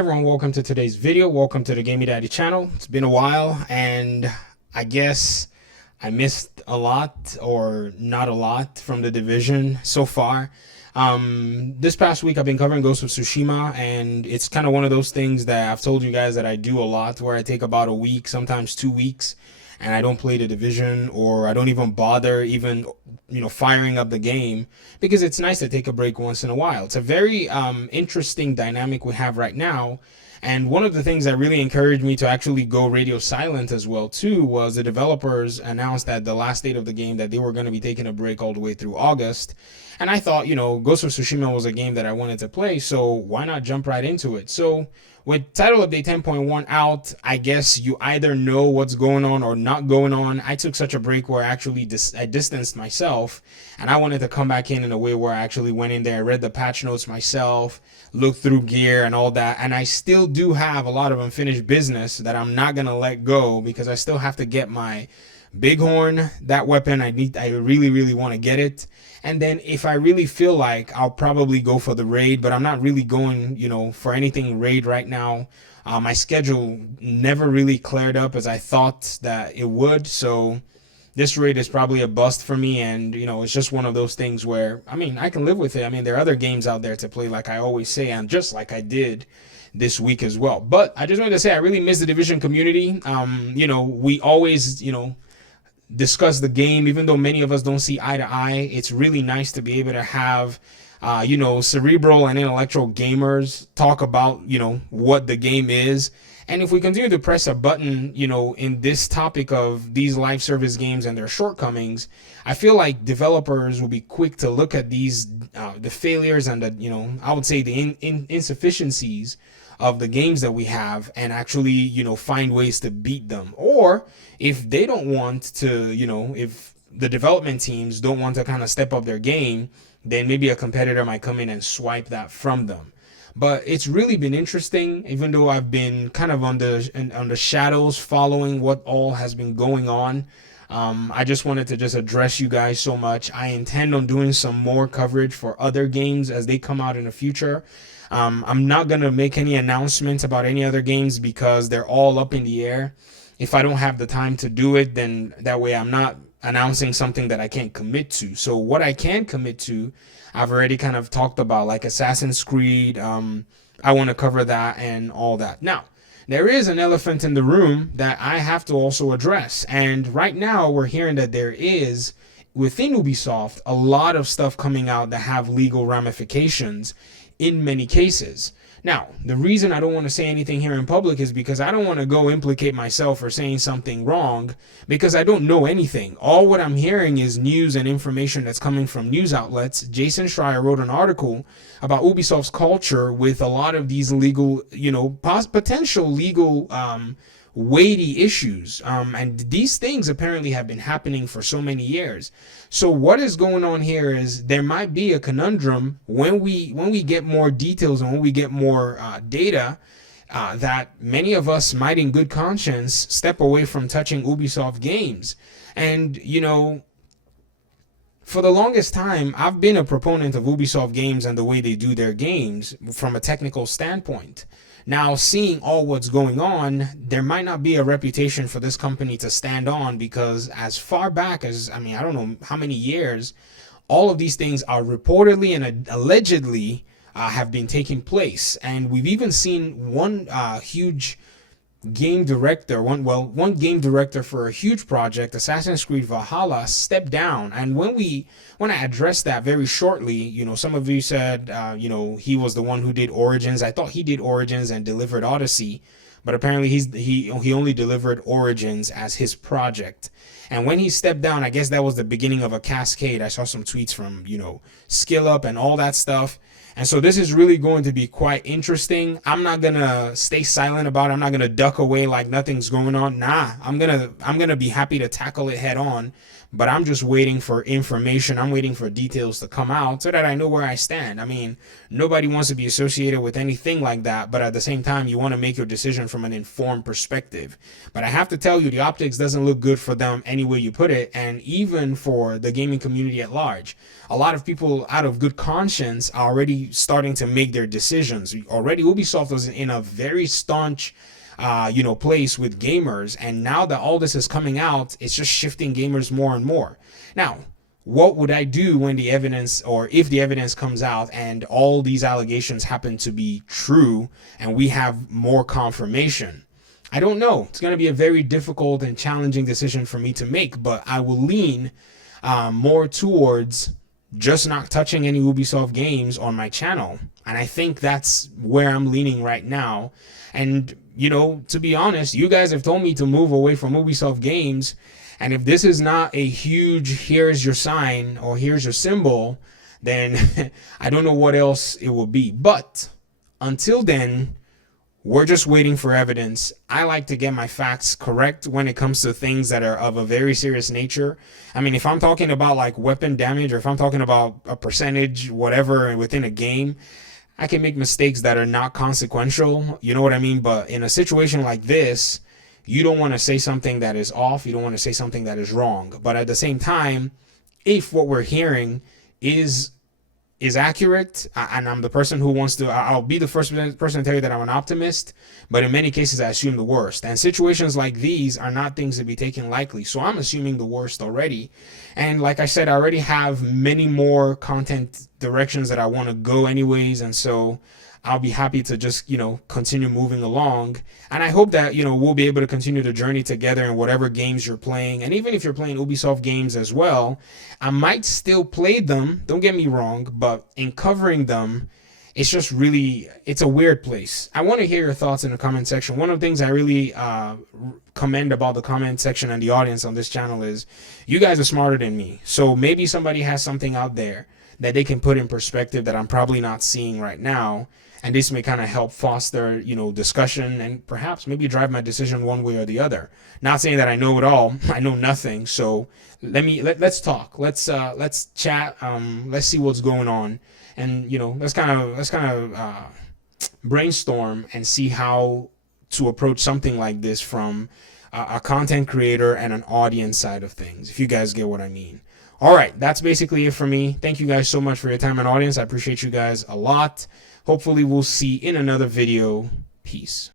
Everyone, welcome to today's video. Welcome to the Gamey Daddy channel. It's been a while, and I guess I missed a lot, or not a lot, from the Division so far. This past week I've been covering Ghost of Tsushima, and it's kind of one of those things that I've told you guys that I do a lot, where I take about a week, sometimes 2 weeks, and I don't play the Division, or I don't even bother even firing up the game, because it's nice to take a break once in a while. It's a very interesting dynamic we have right now. And one of the things that really encouraged me to actually go radio silent as well too was the developers announced that the last date of the game, that they were going to be taking a break all the way through August. And I thought, Ghost of Tsushima was a game that I wanted to play, so why not jump right into it? So with title update 10.1 out, I guess you either know what's going on or not going on. I took such a break where I distanced myself, and I wanted to come back in a way where I actually went in there, read the patch notes myself, looked through gear and all that. And I still do have a lot of unfinished business that I'm not going to let go, because I still have to get my Bighorn, that weapon. I really want to get it. And then if I really feel like, I'll probably go for the raid, but I'm not really going, for anything raid right now. My schedule never really cleared up as I thought that it would. So this raid is probably a bust for me. And, it's just one of those things where, I can live with it. There are other games out there to play, like I always say, and just like I did this week as well. But I just wanted to say I really miss the Division community. We always, discuss the game, even though many of us don't see eye to eye. It's really nice to be able to have cerebral and intellectual gamers talk about what the game is. And if we continue to press a button in this topic of these live service games and their shortcomings, I feel like developers will be quick to look at these the failures and the I would say the insufficiencies of the games that we have, and actually find ways to beat them. Or if they don't want to, if the development teams don't want to kind of step up their game, then maybe a competitor might come in and swipe that from them. But it's really been interesting, even though I've been kind of on the shadows following what all has been going on. I just wanted to just address you guys so much. I intend on doing some more coverage for other games as they come out in the future. I'm not going to make any announcements about any other games, because they're all up in the air. If I don't have the time to do it, then that way I'm not announcing something that I can't commit to. So what I can commit to, I've already kind of talked about, like Assassin's Creed. I want to cover that and all that. Now, there is an elephant in the room that I have to also address. And right now we're hearing that there is, within Ubisoft, a lot of stuff coming out that have legal ramifications in many cases. Now, the reason I don't want to say anything here in public is because I don't want to go implicate myself for saying something wrong, because I don't know anything. All what I'm hearing is news and information that's coming from news outlets. Jason Schreier wrote an article about Ubisoft's culture with a lot of these legal, potential legal weighty issues, and these things apparently have been happening for so many years. So what is going on here is there might be a conundrum when we get more details and when we get more data, that many of us might in good conscience step away from touching Ubisoft games. And for the longest time, I've been a proponent of Ubisoft games and the way they do their games from a technical standpoint. Now, seeing all what's going on, there might not be a reputation for this company to stand on, because as far back as, I don't know how many years, all of these things are reportedly and allegedly have been taking place. And we've even seen one huge game director, one game director for a huge project, Assassin's Creed Valhalla, stepped down. And when I addressed that very shortly, some of you said, he was the one who did Origins. I thought he did Origins and delivered Odyssey, but apparently he only delivered Origins as his project. And when he stepped down, I guess that was the beginning of a cascade. I saw some tweets from, Skill Up and all that stuff. And so this is really going to be quite interesting. I'm not going to stay silent about it. I'm not going to duck away like nothing's going on. Nah, I'm going to be happy to tackle it head on. but I'm just waiting for information. I'm waiting for details to come out so that I know where I stand. I mean, nobody wants to be associated with anything like that, but at the same time, you want to make your decision from an informed perspective. But I have to tell you, the optics doesn't look good for them any way you put it, and even for the gaming community at large. A lot of people, out of good conscience, are already starting to make their decisions. Already, Ubisoft was in a very staunch place with gamers, and now that all this is coming out, it's just shifting gamers more and more. Now, what would I do when the evidence, or if the evidence comes out and all these allegations happen to be true and we have more confirmation? I don't know. It's going to be a very difficult and challenging decision for me to make, but I will lean more towards just not touching any Ubisoft games on my channel. And I think that's where I'm leaning right now. And, to be honest, you guys have told me to move away from Ubisoft games. And if this is not a huge, here's your sign or here's your symbol, then I don't know what else it will be. But until then, we're just waiting for evidence. I like to get my facts correct when it comes to things that are of a very serious nature. I mean, if I'm talking about like weapon damage, or if I'm talking about a percentage, whatever, within a game, I can make mistakes that are not consequential. You know what I mean? But in a situation like this, you don't want to say something that is off. You don't want to say something that is wrong. But at the same time, if what we're hearing is accurate, and I'm the person who wants to, I'll be the first person to tell you that I'm an optimist, but in many cases I assume the worst. And situations like these are not things to be taken lightly, so I'm assuming the worst already. And like I said, I already have many more content directions that I want to go anyways, and so I'll be happy to just, continue moving along. And I hope that, we'll be able to continue the journey together in whatever games you're playing. And even if you're playing Ubisoft games as well, I might still play them, don't get me wrong, but in covering them, it's just really, it's a weird place. I want to hear your thoughts in the comment section. One of the things I really commend about the comment section and the audience on this channel is you guys are smarter than me. So maybe somebody has something out there that they can put in perspective that I'm probably not seeing right now. And this may kind of help foster, discussion and perhaps maybe drive my decision one way or the other. Not saying that I know it all. I know nothing. So let's talk. Let's chat. Let's see what's going on, and let's kind of brainstorm and see how to approach something like this from a content creator and an audience side of things. If you guys get what I mean. All right, that's basically it for me. Thank you guys so much for your time and audience. I appreciate you guys a lot. Hopefully we'll see in another video. Peace.